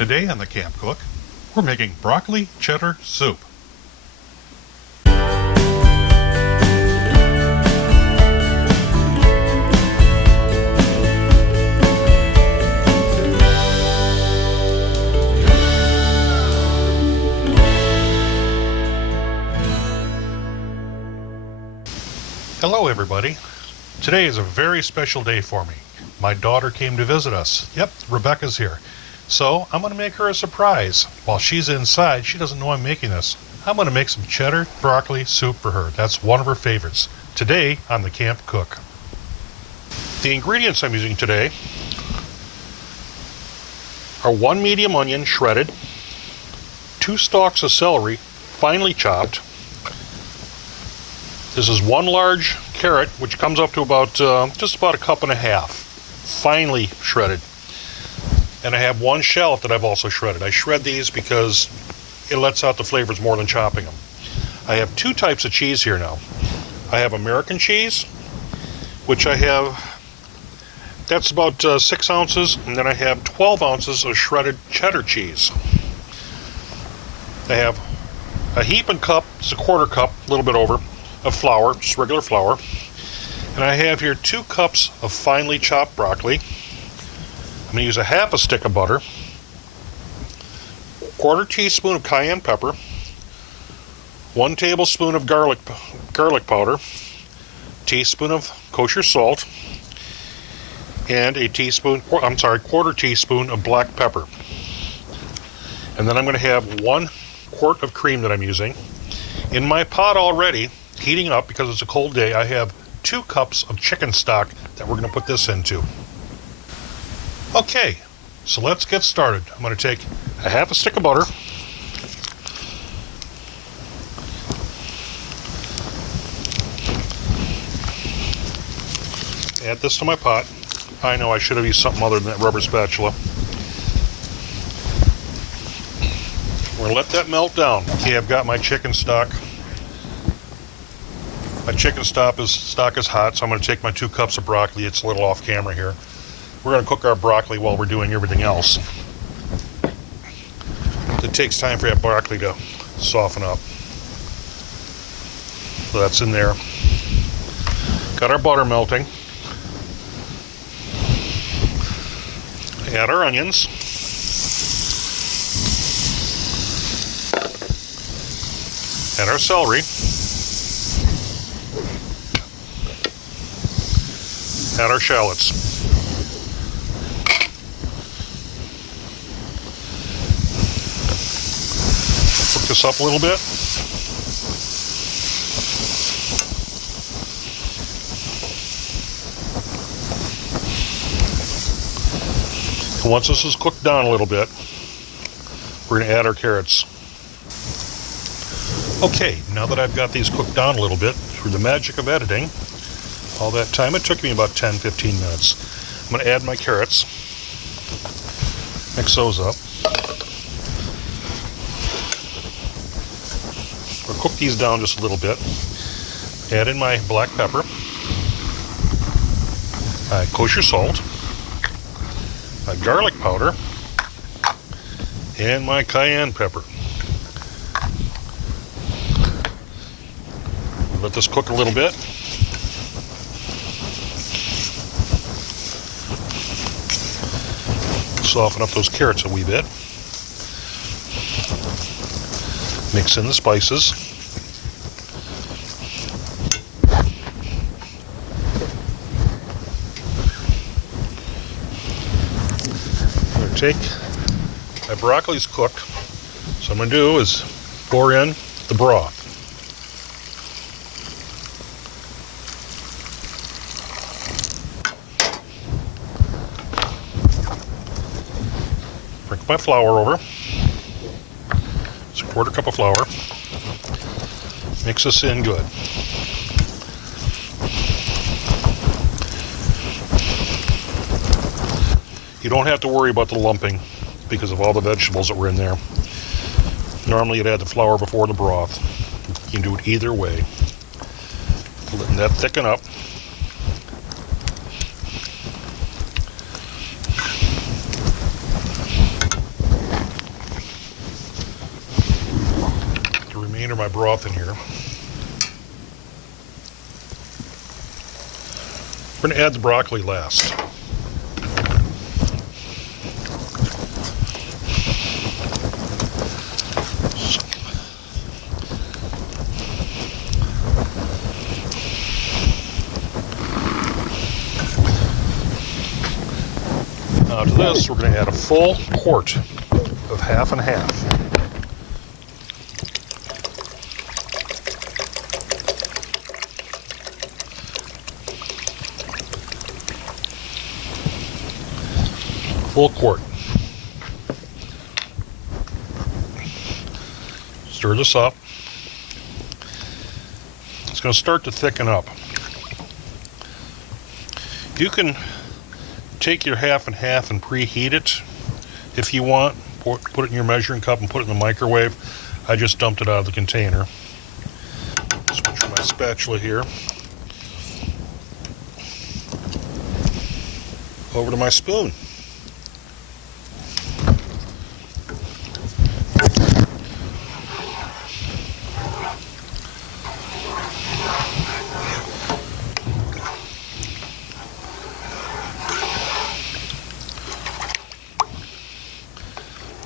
Today on the Camp Cook, we're making broccoli cheddar soup. Hello everybody. Today is a very special day for me. My daughter came to visit us. Yep, Rebecca's here. So I'm going to make her a surprise. While she's inside, she doesn't know I'm making this. I'm going to make some cheddar broccoli soup for her. That's one of her favorites. Today on the Camp Cook. The ingredients I'm using today are 1 medium onion shredded, 2 stalks of celery finely chopped. This is 1 large carrot, which comes up to about just about 1.5 cups, finely shredded. And I have 1 shallot that I've also shredded. I shred these because it lets out the flavors more than chopping them. I have 2 types of cheese here now. I have American cheese, which I have, that's about 6 ounces, and then I have 12 ounces of shredded cheddar cheese. I have a heaping cup, it's a 1/4 cup, a little bit over, of flour, just regular flour. And I have here 2 cups of finely chopped broccoli. I'm going to use a 1/2 stick of butter, 1/4 teaspoon of cayenne pepper, 1 tablespoon of garlic powder, teaspoon of kosher salt, and a 1/4 teaspoon of black pepper. And then I'm going to have 1 quart of cream that I'm using. In my pot already, heating up because it's a cold day, I have 2 cups of chicken stock that we're going to put this into. Okay, so let's get started. I'm going to take a 1/2 stick of butter, add this to my pot. I know I should have used something other than that rubber spatula. We're going to let that melt down. Okay, I've got my chicken stock. My chicken stock is hot, so I'm going to take my 2 cups of broccoli. It's a little off camera here. We're going to cook our broccoli while we're doing everything else. It takes time for that broccoli to soften up. So that's in there. Got our butter melting. Add our onions. Add our celery. Add our shallots. Cook this up a little bit. And once this is cooked down a little bit, we're going to add our carrots. Okay, now that I've got these cooked down a little bit, through the magic of editing, all that time, it took me about 10-15 minutes. I'm going to add my carrots, mix those up. I'll cook these down just a little bit. Add in my black pepper, my kosher salt, my garlic powder, and my cayenne pepper. Let this cook a little bit. Soften up those carrots a wee bit. Mix in the spices. I'm going to take, my broccoli's cooked, so what I'm going to do is pour in the broth. Sprinkle my flour over. It's a 1/4 cup of flour. Mix this in good. You don't have to worry about the lumping because of all the vegetables that were in there. Normally you'd add the flour before the broth. You can do it either way. Letting that thicken up. remainder of my broth in here. We're going to add the broccoli last. Now to this, we're going to add a full quart of half and half. Full quart. Stir this up. It's going to start to thicken up. You can take your half and half and preheat it if you want. Put it in your measuring cup and put it in the microwave. I just dumped it out of the container. Switch my spatula here. Over to my spoon.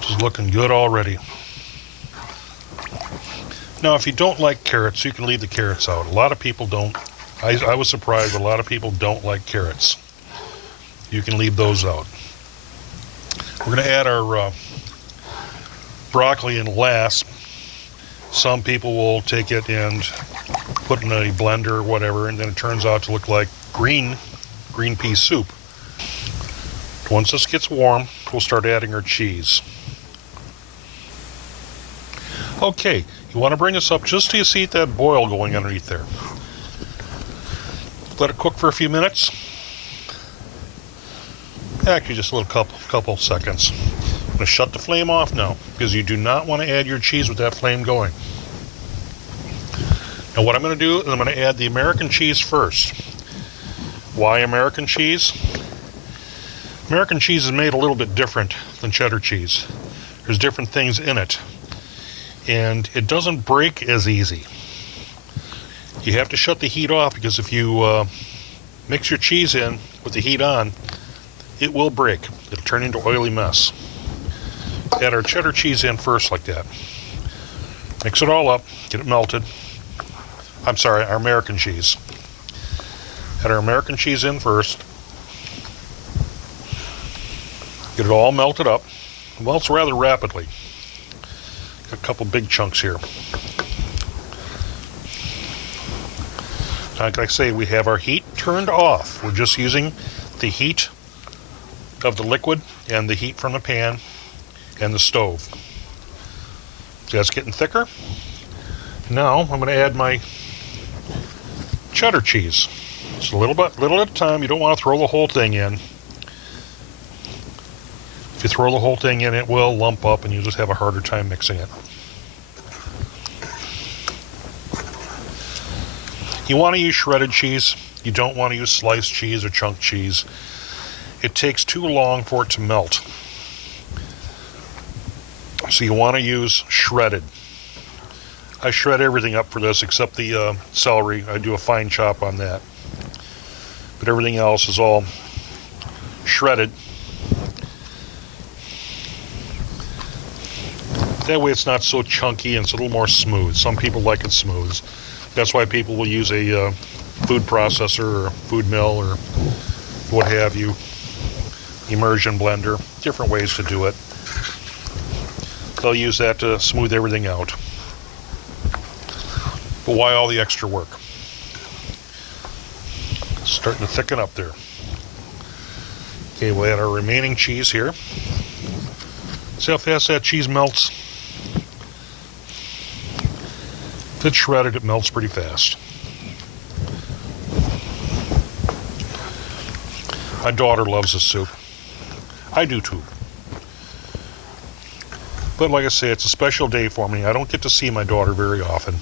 This is looking good already. Now, if you don't like carrots, you can leave the carrots out. A lot of people don't. I was surprised, but a lot of people don't like carrots. You can leave those out. We're going to add our broccoli in last. Some people will take it and put it in a blender or whatever, and then it turns out to look like green pea soup. Once this gets warm, we'll start adding our cheese. Okay, you want to bring this up just till you see that boil going underneath there. Let it cook for a few minutes. Actually, just a little couple seconds. I'm going to shut the flame off now, because you do not want to add your cheese with that flame going. Now what I'm going to do is I'm going to add the American cheese first. Why American cheese? American cheese is made a little bit different than cheddar cheese. There's different things in it. And it doesn't break as easy. You have to shut the heat off, because if you mix your cheese in with the heat on, it will break. It'll turn into oily mess. Add our cheddar cheese in first like that. Mix it all up, get it melted. I'm sorry, our American cheese. Add our American cheese in first. Get it all melted up. Melts rather rapidly. Got a couple big chunks here. Like I say, we have our heat turned off. We're just using the heat of the liquid and the heat from the pan and the stove. So that's getting thicker. Now I'm going to add my cheddar cheese. Just a little at a time. You don't want to throw the whole thing in. If you throw the whole thing in, it will lump up and you'll just have a harder time mixing it. You want to use shredded cheese. You don't want to use sliced cheese or chunk cheese. It takes too long for it to melt. So you want to use shredded. I shred everything up for this except the celery. I do a fine chop on that. But everything else is all shredded. That way it's not so chunky and it's a little more smooth. Some people like it smooth. That's why people will use a food processor or food mill or what have you, immersion blender, different ways to do it. They'll use that to smooth everything out. But why all the extra work? It's starting to thicken up there. Okay, we'll add our remaining cheese here. See how fast that cheese melts? If it's shredded, it melts pretty fast. My daughter loves this soup. I do too. But like I say, it's a special day for me. I don't get to see my daughter very often.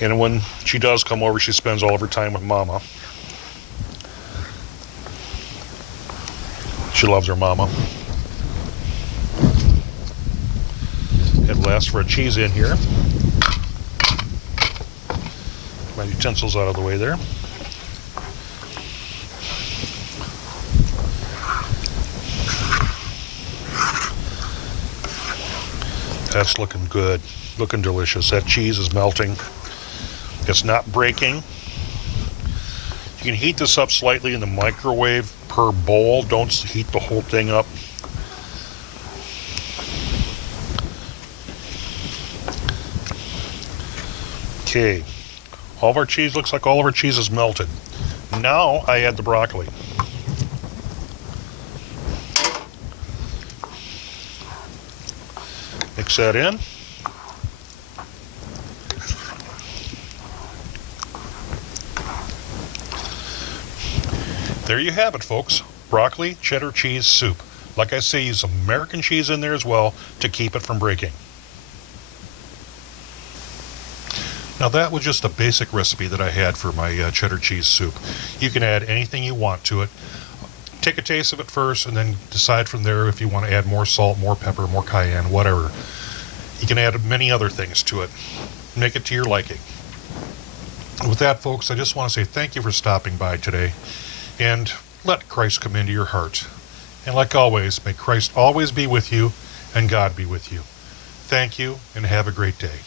And when she does come over, she spends all of her time with Mama. She loves her Mama. Add glass for a cheese in here. My utensils out of the way there. That's looking good, looking delicious. That cheese is melting. It's not breaking. You can heat this up slightly in the microwave per bowl. Don't heat the whole thing up. Okay, all of our cheese, looks like all of our cheese is melted. Now I add the broccoli. Mix that in. There you have it, folks. Broccoli cheddar cheese soup. Like I say, use American cheese in there as well to keep it from breaking. Now that was just a basic recipe that I had for my cheddar cheese soup. You can add anything you want to it. Take a taste of it first and then decide from there if you want to add more salt, more pepper, more cayenne, whatever. You can add many other things to it. Make it to your liking. With that, folks, I just want to say thank you for stopping by today. And let Christ come into your heart. And like always, may Christ always be with you and God be with you. Thank you and have a great day.